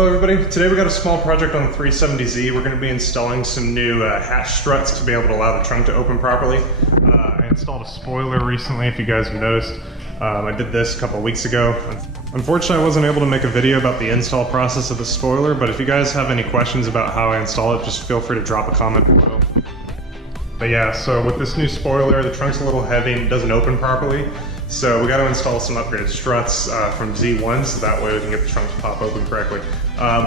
Hello everybody, today we got a small project on the 370Z. We're going to be installing some new hatch struts to be able to allow the trunk to open properly. I installed a spoiler recently, if you guys have noticed. I did this a couple of weeks ago. Unfortunately, I wasn't able to make a video about the install process of the spoiler, but if you guys have any questions about how I install it, just feel free to drop a comment below. But yeah, so with this new spoiler, the trunk's a little heavy and it doesn't open properly. So we got to install some upgraded struts from Z1 so that way we can get the trunk to pop open correctly.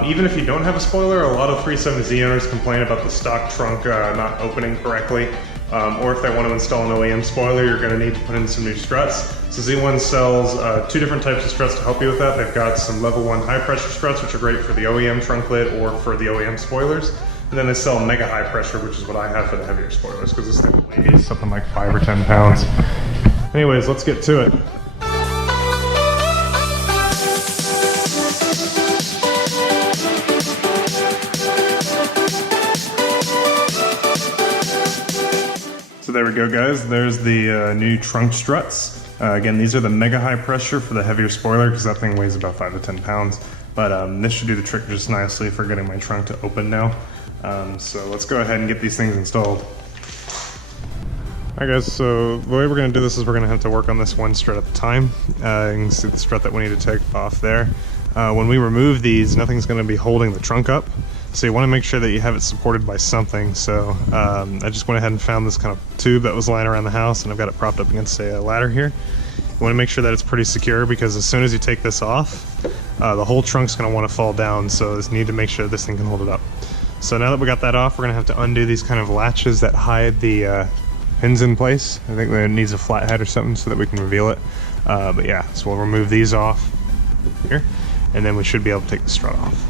Even if you don't have a spoiler, a lot of 370Z owners complain about the stock trunk not opening correctly. Or if they want to install an OEM spoiler, you're going to need to put in some new struts. So Z1 sells two different types of struts to help you with that. They've got some level 1 high pressure struts, which are great for the OEM trunk lid or for the OEM spoilers. And then they sell mega high pressure, which is what I have for the heavier spoilers, because this thing weighs something like 5 or 10 pounds. Anyways, let's get to it. So there we go, guys. There's the new trunk struts. Again, these are the mega high pressure for the heavier spoiler because that thing weighs about 5 to 10 pounds. But this should do the trick just nicely for getting my trunk to open now. So let's go ahead and get these things installed. Alright guys, so the way we're going to do this is we're going to have to work on this one strut at a time. You can see the strut that we need to take off there. When we remove these, nothing's going to be holding the trunk up. So you want to make sure that you have it supported by something. So I just went ahead and found this kind of tube that was lying around the house, and I've got it propped up against a ladder here. You want to make sure that it's pretty secure because as soon as you take this off, the whole trunk's going to want to fall down, so you need to make sure this thing can hold it up. So now that we got that off, we're going to have to undo these kind of latches that hide the pins in place. I think that it needs a flat head or something so that we can reveal it. But yeah, so we'll remove these off here, and then we should be able to take the strut off.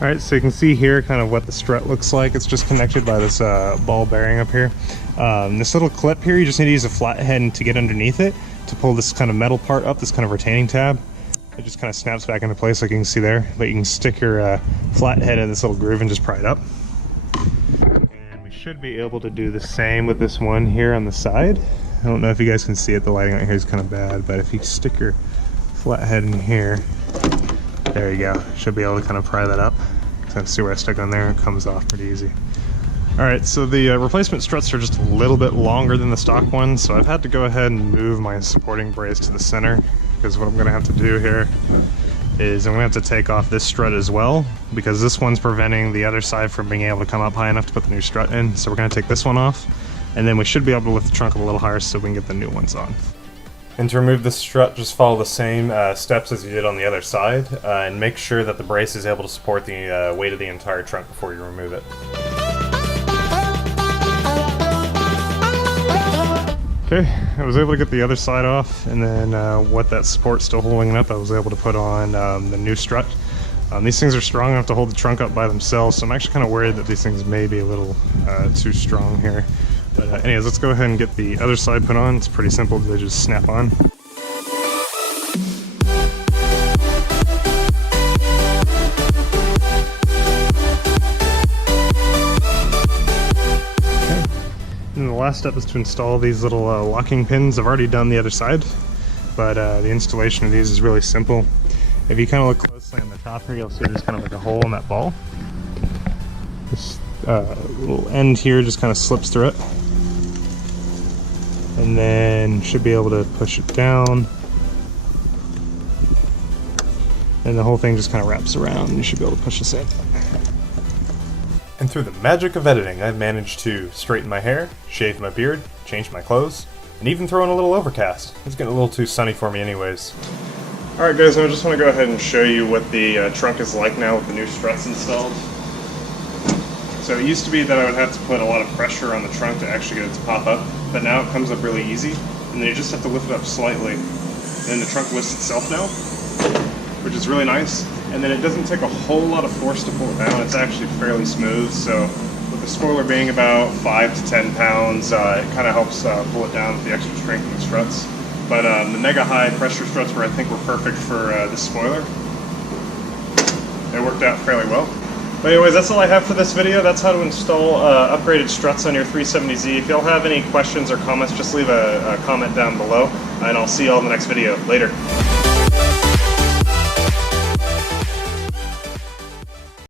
Alright, so you can see here kind of what the strut looks like. It's just connected by this ball bearing up here. This little clip here, you just need to use a flat head to get underneath it to pull this kind of metal part up, this kind of retaining tab. It just kind of snaps back into place like you can see there, but you can stick your flat head in this little groove and just pry it up. And we should be able to do the same with this one here on the side. I don't know if you guys can see it, the lighting out here is kind of bad, but if you stick your flat head in here, there you go. Should be able to kind of pry that up. So see where I stuck on there, it comes off pretty easy. Alright, so the replacement struts are just a little bit longer than the stock ones, so I've had to go ahead and move my supporting brace to the center, because what I'm going to have to do here is I'm going to have to take off this strut as well, because this one's preventing the other side from being able to come up high enough to put the new strut in. So we're going to take this one off, and then we should be able to lift the trunk a little higher so we can get the new ones on. And to remove this strut, just follow the same steps as you did on the other side, and make sure that the brace is able to support the weight of the entire trunk before you remove it. Okay, I was able to get the other side off, and then with that support still holding it up, I was able to put on the new strut. These things are strong enough to hold the trunk up by themselves, so I'm actually kind of worried that these things may be a little too strong here. But anyways, let's go ahead and get the other side put on. It's pretty simple, they just snap on. And the last step is to install these little locking pins. I've already done the other side, but the installation of these is really simple. If you kind of look closely on the top here, you'll see there's kind of like a hole in that ball. This little end here just kind of slips through it, and then should be able to push it down, and the whole thing just kind of wraps around, and you should be able to push this in. And through the magic of editing, I've managed to straighten my hair, shave my beard, change my clothes, and even throw in a little overcast. It's getting a little too sunny for me anyways. Alright guys, I just want to go ahead and show you what the trunk is like now with the new struts installed. So it used to be that I would have to put a lot of pressure on the trunk to actually get it to pop up, but now it comes up really easy, and then you just have to lift it up slightly, and the trunk lifts itself now, which is really nice. And then it doesn't take a whole lot of force to pull it down. It's actually fairly smooth, so with the spoiler being about 5 to 10 pounds, it kind of helps pull it down with the extra strength of the struts. But the mega high pressure struts were, I think, were perfect for this spoiler. They worked out fairly well. But anyways, that's all I have for this video. That's how to install upgraded struts on your 370Z. If y'all have any questions or comments, just leave a comment down below, and I'll see y'all in the next video. Later.